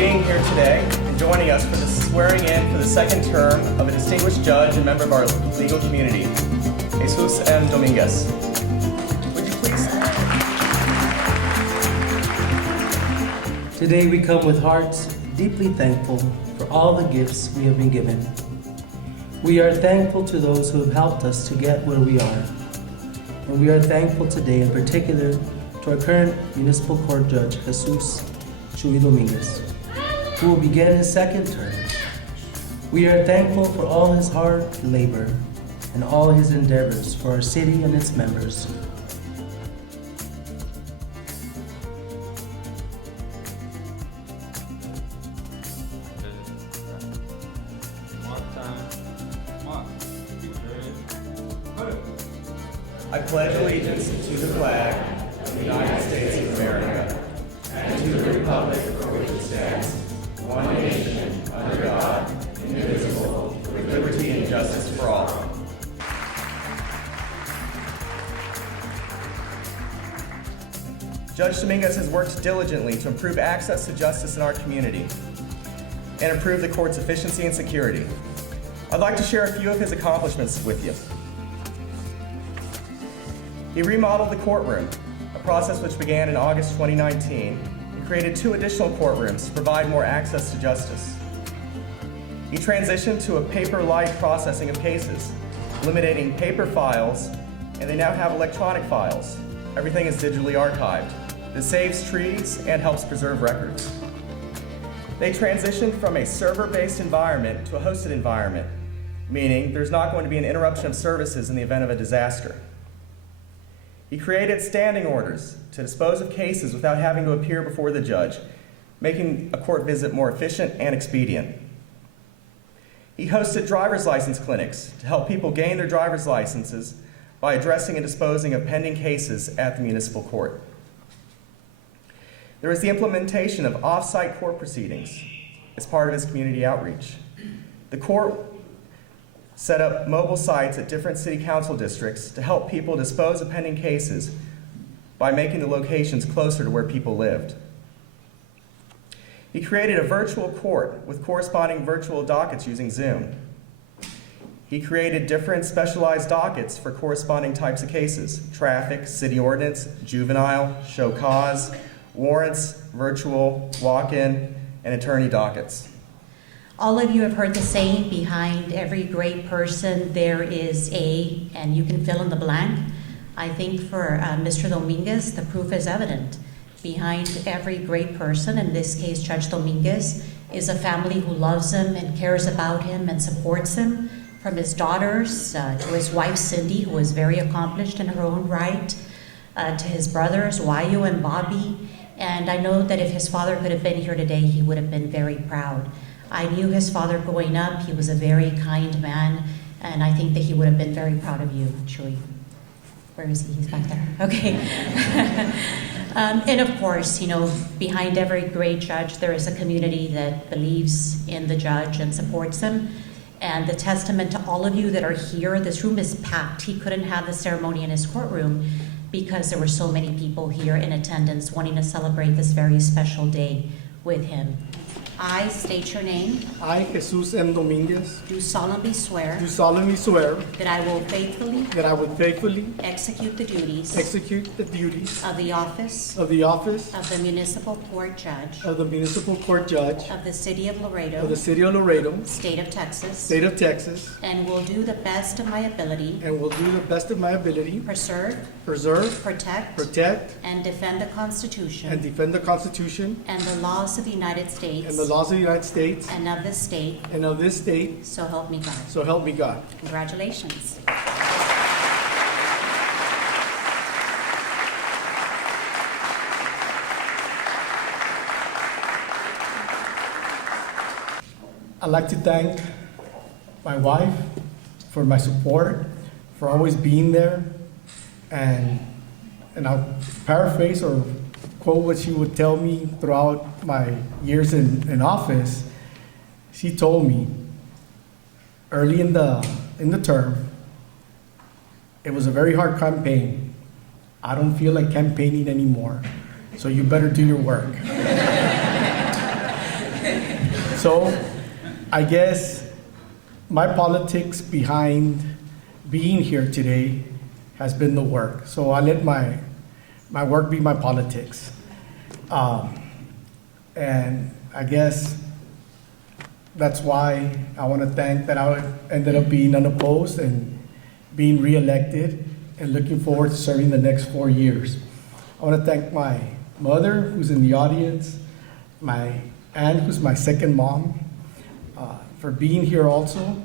being here today and joining us for the swearing in for the second term of a distinguished judge and member of our legal community, Chuy Dominguez. Would you please stand? Today we come with hearts deeply thankful for all the gifts we have been given. We are thankful to those who have helped us to get where we are. And we are thankful today in particular to our current municipal court judge, Chuy Dominguez, who will begin his second term. We are thankful for all his hard labor and all his endeavors for our city and its members. I pledge allegiance to the flag of the United States of America and to the republic for which it stands, one nation, under God, indivisible, with liberty and justice for all. Judge Dominguez has worked diligently to improve access to justice in our community and improve the court's efficiency and security. I'd like to share a few of his accomplishments with you. He remodeled the courtroom, a process which began in August 2019, and created 2 additional courtrooms to provide more access to justice. He transitioned to a paper-light processing of cases, eliminating paper files, and they now have electronic files. Everything is digitally archived. This saves trees and helps preserve records. They transitioned from a server-based environment to a hosted environment, meaning there's not going to be an interruption of services in the event of a disaster. He created standing orders to dispose of cases without having to appear before the judge, making a court visit more efficient and expedient. He hosted driver's license clinics to help people gain their driver's licenses by addressing and disposing of pending cases at the municipal court. There was the implementation of off-site court proceedings as part of his community outreach. The court set up mobile sites at different city council districts to help people dispose of pending cases by making the locations closer to where people lived. He created a virtual court with corresponding virtual dockets using Zoom. He created different specialized dockets for corresponding types of cases: traffic, city ordinance, juvenile, show cause, warrants, virtual, walk-in, and attorney dockets. All of you have heard the saying, behind every great person there is and you can fill in the blank. I think for Mr. Dominguez, the proof is evident. Behind every great person, in this case Judge Dominguez, is a family who loves him and cares about him and supports him, from his daughters to his wife Cindy, who is very accomplished in her own right, to his brothers Wayo and Bobby. And I know that if his father could have been here today, he would have been very proud. I knew his father growing up. He was a very kind man, and I think that he would have been very proud of you, Chuy. Where is he? He's back there. Okay. And of course, you know, behind every great judge, there is a community that believes in the judge and supports him. And the testament to all of you that are here, this room is packed. He couldn't have the ceremony in his courtroom because there were so many people here in attendance wanting to celebrate this very special day with him. I state your name. I, Chuy Dominguez, Do solemnly swear do solemnly swear that I will faithfully that I will faithfully execute the duties execute the duties of the office of the office of the municipal court judge of the municipal court judge of the city of of Laredo, the city of Laredo, state of Texas, state of Texas, and will do the best of my ability and will do the best of my ability, preserve, preserve, protect, and defend the Constitution defend the Constitution and the laws of the United and States the laws of the United States and of this state, and of this state, so help me God. so help me God. Congratulations. I'd like to thank my wife for my support, for always being there, and I'll paraphrase or quote what she would tell me throughout my years in office. She told me early in the term, it was a very hard campaign. I don't feel like campaigning anymore, so you better do your work. So I guess my politics behind being here today has been the work. So I let my work be my politics. And I guess that's why I want to thank that I ended up being unopposed and being reelected and looking forward to serving the next 4 years. I want to thank my mother, who's in the audience, my aunt, who's my second mom, for being here also.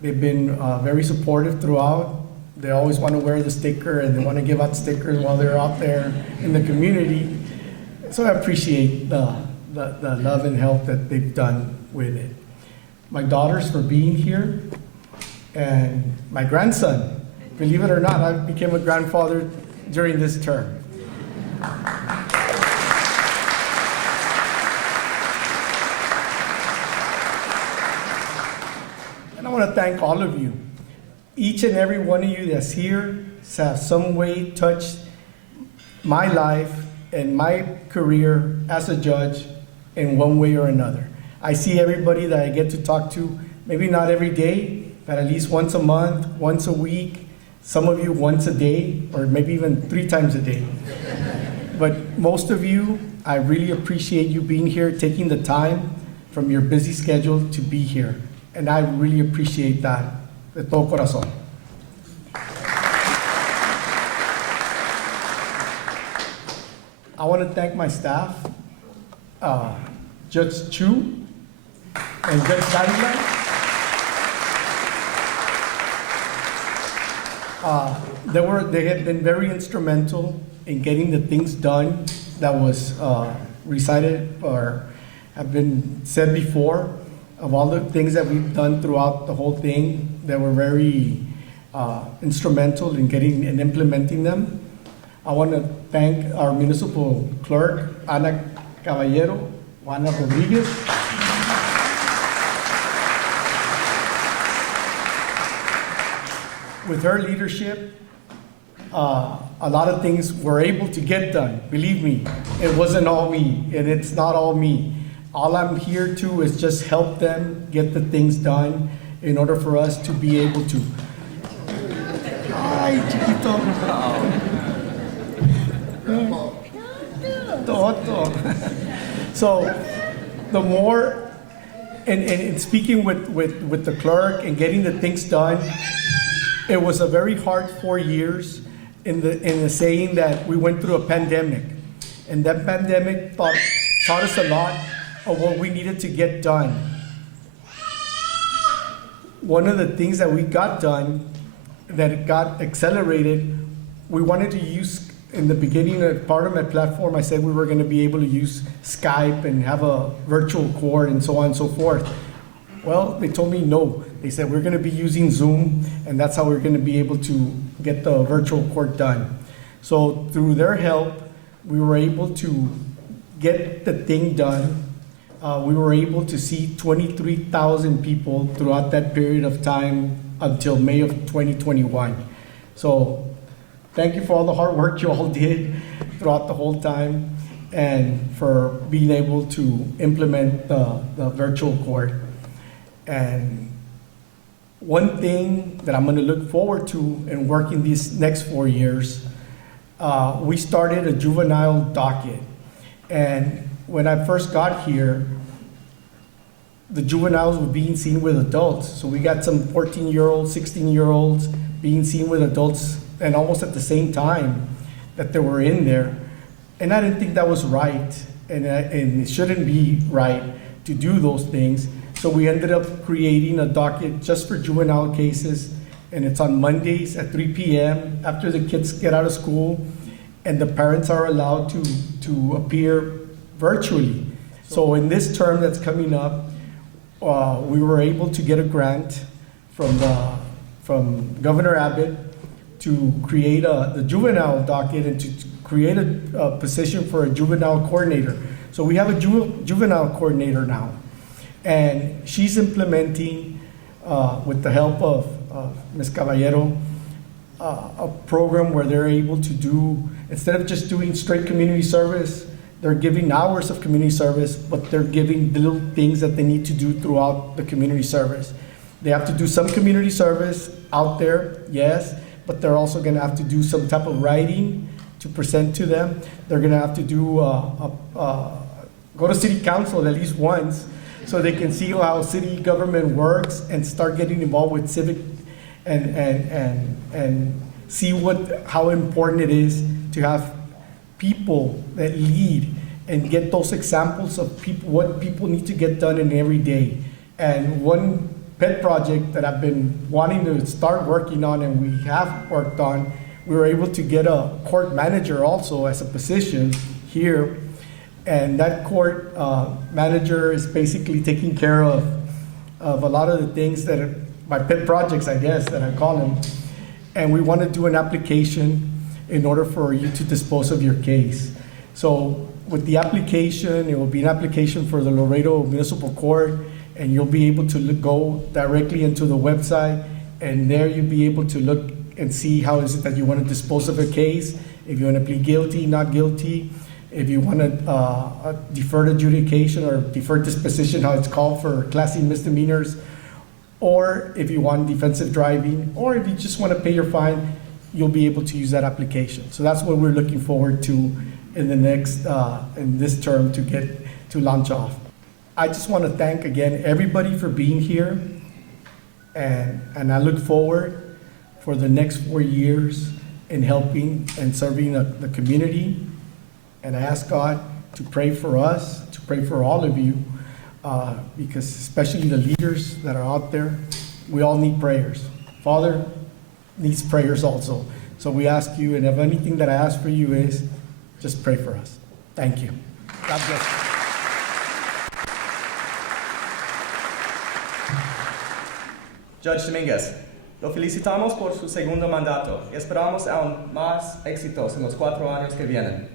They've been very supportive throughout. They always want to wear the sticker and they want to give out stickers while they're out there in the community. So I appreciate the love and help that they've done with it. My daughters for being here, and my grandson. Believe it or not, I became a grandfather during this term. And I want to thank all of you. Each and every one of you that's here has some way touched my life and my career as a judge in one way or another. I see everybody that I get to talk to, maybe not every day, but at least once a month, once a week, some of you once a day, or maybe even 3 times a day. But most of you, I really appreciate you being here, taking the time from your busy schedule to be here. And I really appreciate that de todo corazón. I want to thank my staff, Judge Chuy and Judge Dominguez. They had been very instrumental in getting the things done that was recited or have been said before, of all the things that we've done throughout the whole thing that were very instrumental in getting and implementing them. I want to thank our municipal clerk, Ana Caballero, Juana Rodriguez. With her leadership, a lot of things were able to get done. Believe me, it wasn't all me, and it's not all me. All I'm here to is just help them get the things done in order for us to be able to. Ay, chiquito. Toto. So, the more, and speaking with the clerk and getting the things done, it was a very hard 4 years in the saying that we went through a pandemic. And that pandemic taught us a lot of what we needed to get done. One of the things that we got done, that it got accelerated, we wanted to use, in the beginning of part of my platform, I said we were going to be able to use Skype and have a virtual court and so on and so forth. Well, they told me no. They said we're going to be using Zoom, and that's how we're going to be able to get the virtual court done. So through their help, we were able to get the thing done. We were able to see 23,000 people throughout that period of time until May of 2021. So thank you for all the hard work you all did throughout the whole time and for being able to implement the virtual court. And one thing that I'm going to look forward to in working these next 4 years, we started a juvenile docket. And when I first got here, the juveniles were being seen with adults. So we got some 14-year-olds, 16-year-olds being seen with adults, and almost at the same time that they were in there. And I didn't think that was right, and it shouldn't be right to do those things. So we ended up creating a docket just for juvenile cases, and it's on Mondays at 3 p.m. after the kids get out of school, and the parents are allowed to appear virtually. So in this term that's coming up, we were able to get a grant from Governor Abbott to create the juvenile docket and to create a position for a juvenile coordinator. So we have a juvenile coordinator now. And she's implementing, with the help of Ms. Caballero, a program where they're able to do, instead of just doing straight community service, They're giving hours of community service, but they're giving little things that they need to do throughout the community service. They have to do some community service out there, yes, but they're also gonna have to do some type of writing to present to them. They're gonna have to do, go to city council at least once so they can see how city government works and start getting involved with civic and see how important it is to have people that lead and get those examples of what people need to get done in every day. And one pet project that I've been wanting to start working on and we have worked on, we were able to get a court manager also as a position here. And that court manager is basically taking care of a lot of the things that are my pet projects, I guess, that I call them. And we want to do an application in order for you to dispose of your case. So with the application, it will be an application for the Laredo Municipal Court, and you'll be able to go directly into the website, and there you'll be able to look and see how is it that you want to dispose of a case, if you want to plead guilty, not guilty, if you want to deferred adjudication or deferred disposition, how it's called for Class C misdemeanors, or if you want defensive driving, or if you just want to pay your fine, you'll be able to use that application. So that's what we're looking forward to in the next, in this term to launch off. I just want to thank again everybody for being here, and I look forward for the next 4 years in helping and serving the community. And I ask God to pray for us, to pray for all of you, because especially the leaders that are out there, we all need prayers. Father needs prayers also. So we ask you, and if anything that I ask for you is, just pray for us. Thank you. God bless you. Judge Dominguez, lo felicitamos por su segundo mandato y esperamos aún más éxitos en los 4 años que vienen.